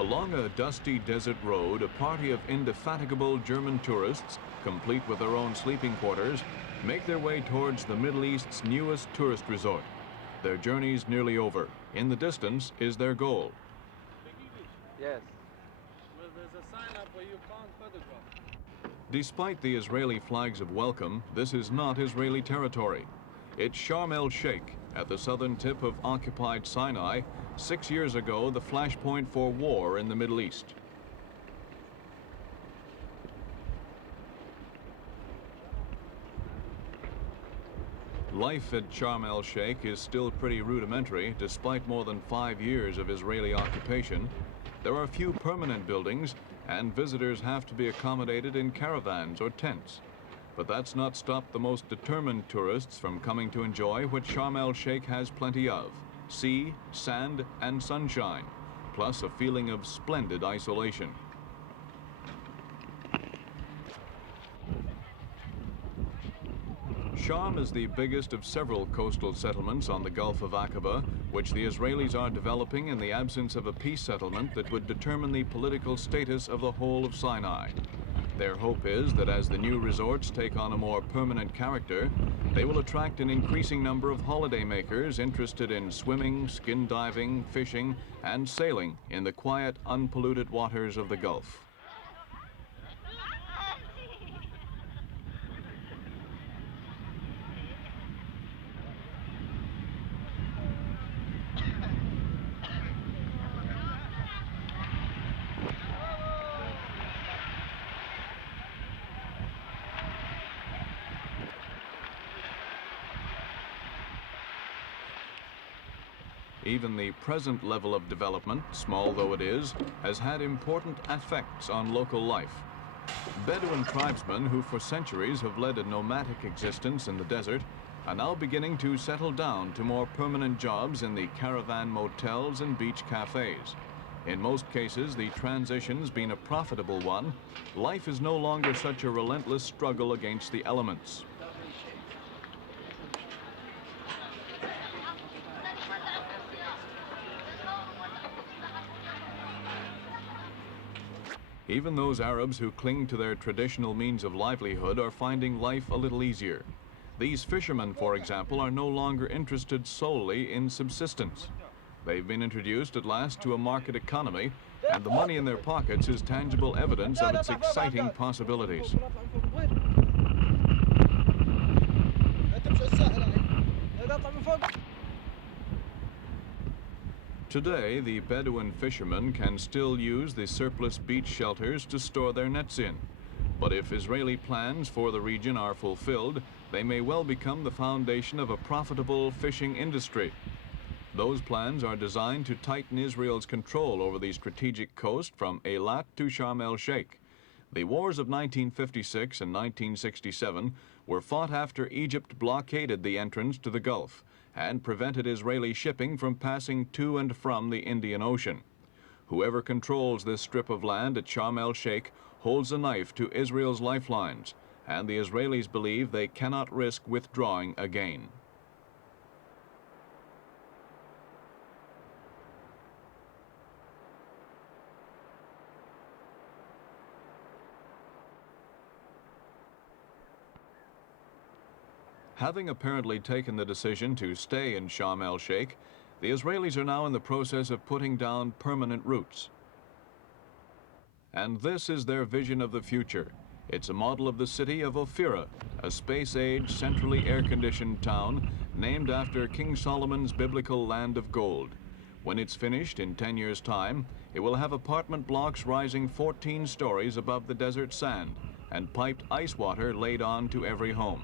Along a dusty desert road, a party of indefatigable German tourists, complete with their own sleeping quarters, make their way towards the Middle East's newest tourist resort. Their journey's nearly over. In the distance is their goal. Yes. Well, there's a sign up where you can't photograph. Despite the Israeli flags of welcome, this is not Israeli territory. It's Sharm El-Sheik, at the southern tip of occupied Sinai, 6 years ago the flashpoint for war in the Middle East. Life at Sharm El-Sheik is still pretty rudimentary, despite more than 5 years of Israeli occupation. There are few permanent buildings, and visitors have to be accommodated in caravans or tents. But that's not stopped the most determined tourists from coming to enjoy what Sharm El-Sheik has plenty of: sea, sand, and sunshine, plus a feeling of splendid isolation. Sharm is the biggest of several coastal settlements on the Gulf of Aqaba, which the Israelis are developing in the absence of a peace settlement that would determine the political status of the whole of Sinai. Their hope is that as the new resorts take on a more permanent character, they will attract an increasing number of holidaymakers interested in swimming, skin diving, fishing, and sailing in the quiet, unpolluted waters of the Gulf. Even the present level of development, small though it is, has had important effects on local life. Bedouin tribesmen who for centuries have led a nomadic existence in the desert are now beginning to settle down to more permanent jobs in the caravan motels and beach cafes. In most cases, the transition's been a profitable one. Life is no longer such a relentless struggle against the elements. Even those Arabs who cling to their traditional means of livelihood are finding life a little easier. These fishermen, for example, are no longer interested solely in subsistence. They've been introduced at last to a market economy, and the money in their pockets is tangible evidence of its exciting possibilities. Today, the Bedouin fishermen can still use the surplus beach shelters to store their nets in. But if Israeli plans for the region are fulfilled, they may well become the foundation of a profitable fishing industry. Those plans are designed to tighten Israel's control over the strategic coast from Eilat to Sharm El-Sheik. The wars of 1956 and 1967 were fought after Egypt blockaded the entrance to the Gulf and prevented Israeli shipping from passing to and from the Indian Ocean. Whoever controls this strip of land at Sharm El-Sheik holds a knife to Israel's lifelines, and the Israelis believe they cannot risk withdrawing again. Having apparently taken the decision to stay in Sharm El-Sheik, the Israelis are now in the process of putting down permanent roots. And this is their vision of the future. It's a model of the city of Ophira, a space-age, centrally air-conditioned town named after King Solomon's biblical land of gold. When it's finished in 10 years' time, it will have apartment blocks rising 14 stories above the desert sand and piped ice water laid on to every home.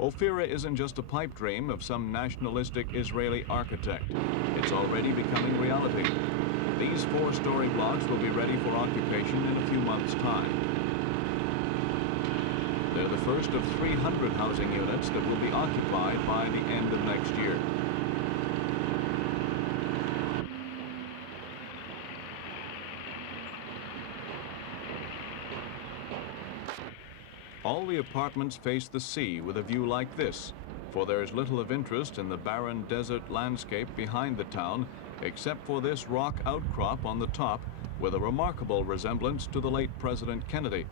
Ophira isn't just a pipe dream of some nationalistic Israeli architect. It's already becoming reality. These 4-story blocks will be ready for occupation in a few months' time. They're the first of 300 housing units that will be occupied by the end of next year. All the apartments face the sea with a view like this, for there is little of interest in the barren desert landscape behind the town, except for this rock outcrop on the top with a remarkable resemblance to the late President Kennedy.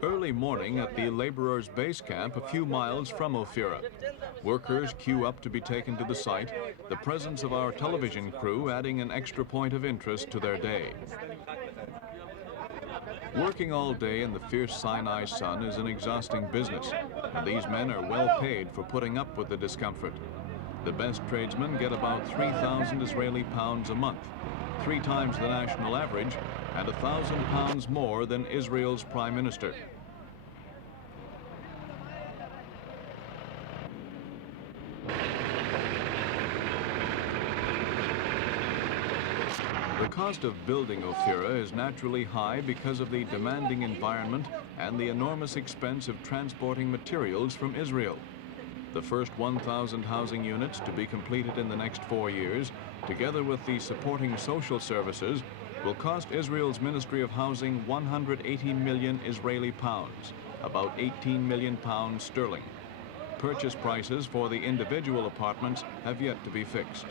Early morning at the laborers' base camp a few miles from Ophira. Workers queue up to be taken to the site, the presence of our television crew adding an extra point of interest to their day. Working all day in the fierce Sinai sun is an exhausting business, and these men are well paid for putting up with the discomfort. The best tradesmen get about 3,000 Israeli pounds a month, 3 times the national average, and 1,000 pounds more than Israel's Prime Minister. The cost of building Ophira is naturally high because of the demanding environment and the enormous expense of transporting materials from Israel. The first 1,000 housing units to be completed in the next 4 years, together with the supporting social services, will cost Israel's Ministry of Housing 180 million Israeli pounds, about 18 million pounds sterling. Purchase prices for the individual apartments have yet to be fixed.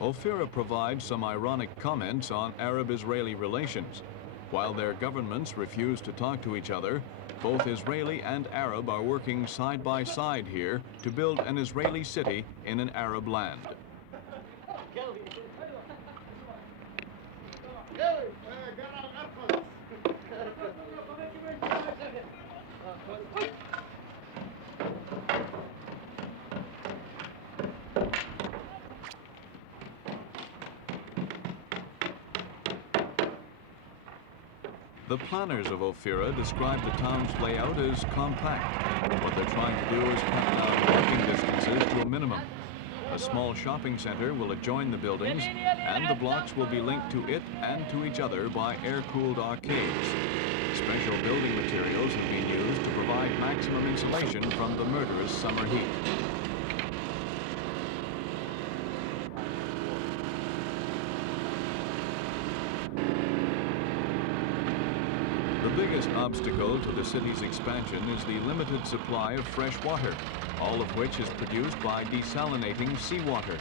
Ophira provides some ironic comments on Arab-Israeli relations. While their governments refuse to talk to each other, both Israeli and Arab are working side by side here to build an Israeli city in an Arab land. The planners of Ophira describe the town's layout as compact. What they're trying to do is cut down walking distances to a minimum. A small shopping center will adjoin the buildings, and the blocks will be linked to it and to each other by air-cooled arcades. Special building materials have been used to provide maximum insulation from the murderous summer heat. The biggest obstacle to the city's expansion is the limited supply of fresh water, all of which is produced by desalinating seawater.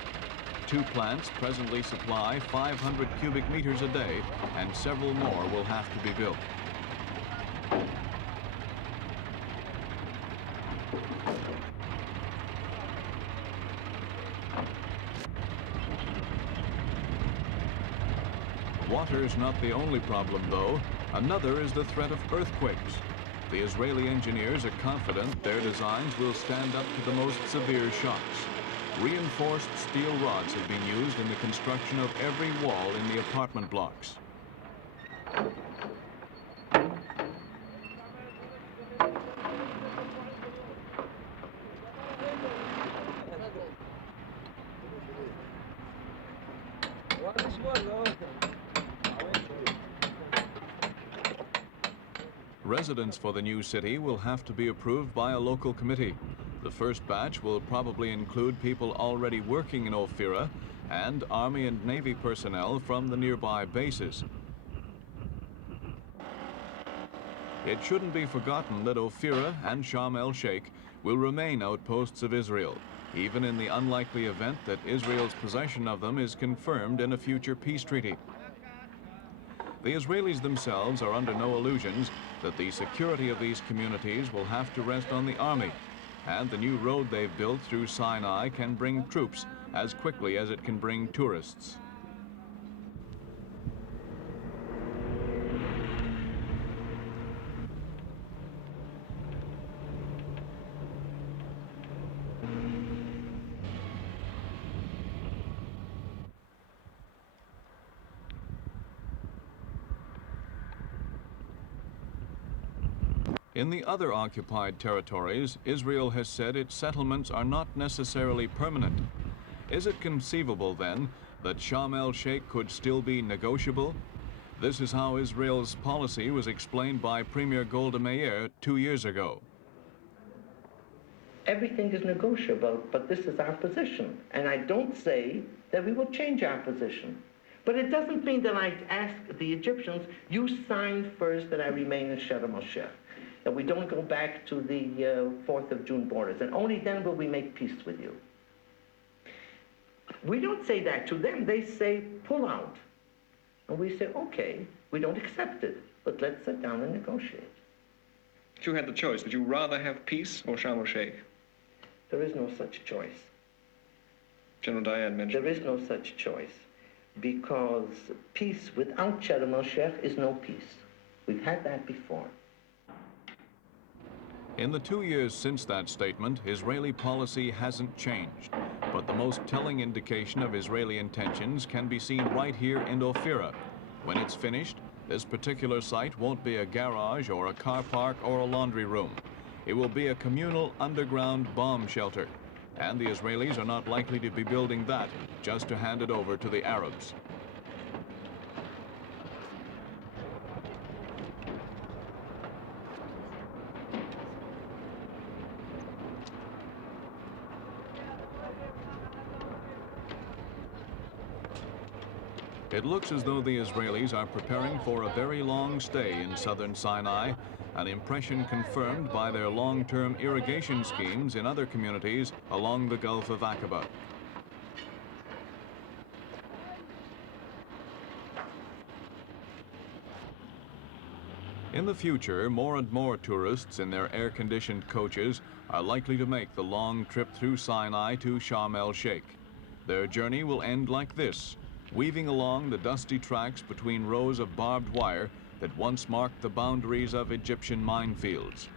2 plants presently supply 500 cubic meters a day, and several more will have to be built. Water is not the only problem, though. Another is the threat of earthquakes. The Israeli engineers are confident their designs will stand up to the most severe shocks. Reinforced steel rods have been used in the construction of every wall in the apartment blocks. Residents for the new city will have to be approved by a local committee. The first batch will probably include people already working in Ophira and Army and Navy personnel from the nearby bases. It shouldn't be forgotten that Ophira and Sharm El-Sheik will remain outposts of Israel, even in the unlikely event that Israel's possession of them is confirmed in a future peace treaty. The Israelis themselves are under no illusions that the security of these communities will have to rest on the army, and the new road they've built through Sinai can bring troops as quickly as it can bring tourists. In the other occupied territories, Israel has said its settlements are not necessarily permanent. Is it conceivable, then, that Sharm El-Sheik could still be negotiable? This is how Israel's policy was explained by Premier Golda Meir 2 years ago. Everything is negotiable, but this is our position. And I don't say that we will change our position. But it doesn't mean that I ask the Egyptians, you sign first that I remain in Sharm El-Sheik, that we don't go back to the 4th of June borders, and only then will we make peace with you. We don't say that to them. They say, pull out. And we say, okay, we don't accept it, but let's sit down and negotiate. If you had the choice, would you rather have peace or Sharm El-Sheik? There is no such choice. General Diane mentioned. There is no such choice, because peace without Sharm El-Sheik is no peace. We've had that before. In the 2 years since that statement, Israeli policy hasn't changed. But the most telling indication of Israeli intentions can be seen right here in Ophira. When it's finished, this particular site won't be a garage or a car park or a laundry room. It will be a communal underground bomb shelter. And the Israelis are not likely to be building that just to hand it over to the Arabs. It looks as though the Israelis are preparing for a very long stay in southern Sinai, an impression confirmed by their long-term irrigation schemes in other communities along the Gulf of Aqaba. In the future, more and more tourists in their air-conditioned coaches are likely to make the long trip through Sinai to Sharm El-Sheik. Their journey will end like this, weaving along the dusty tracks between rows of barbed wire that once marked the boundaries of Egyptian minefields.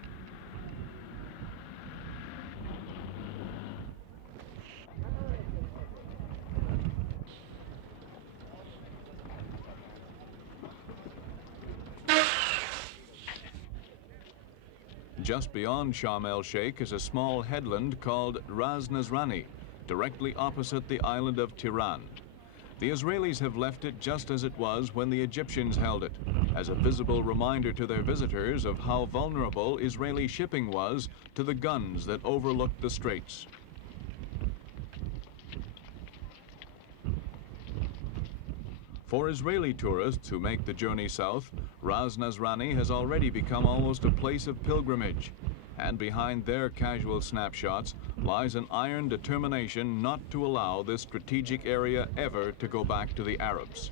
Just beyond Sharm El-Sheik is a small headland called Rr7310A, directly opposite the island of Tiran. The Israelis have left it just as it was when the Egyptians held it, as a visible reminder to their visitors of how vulnerable Israeli shipping was to the guns that overlooked the straits. For Israeli tourists who make the journey south, Rr7310A has already become almost a place of pilgrimage. And behind their casual snapshots lies an iron determination not to allow this strategic area ever to go back to the Arabs.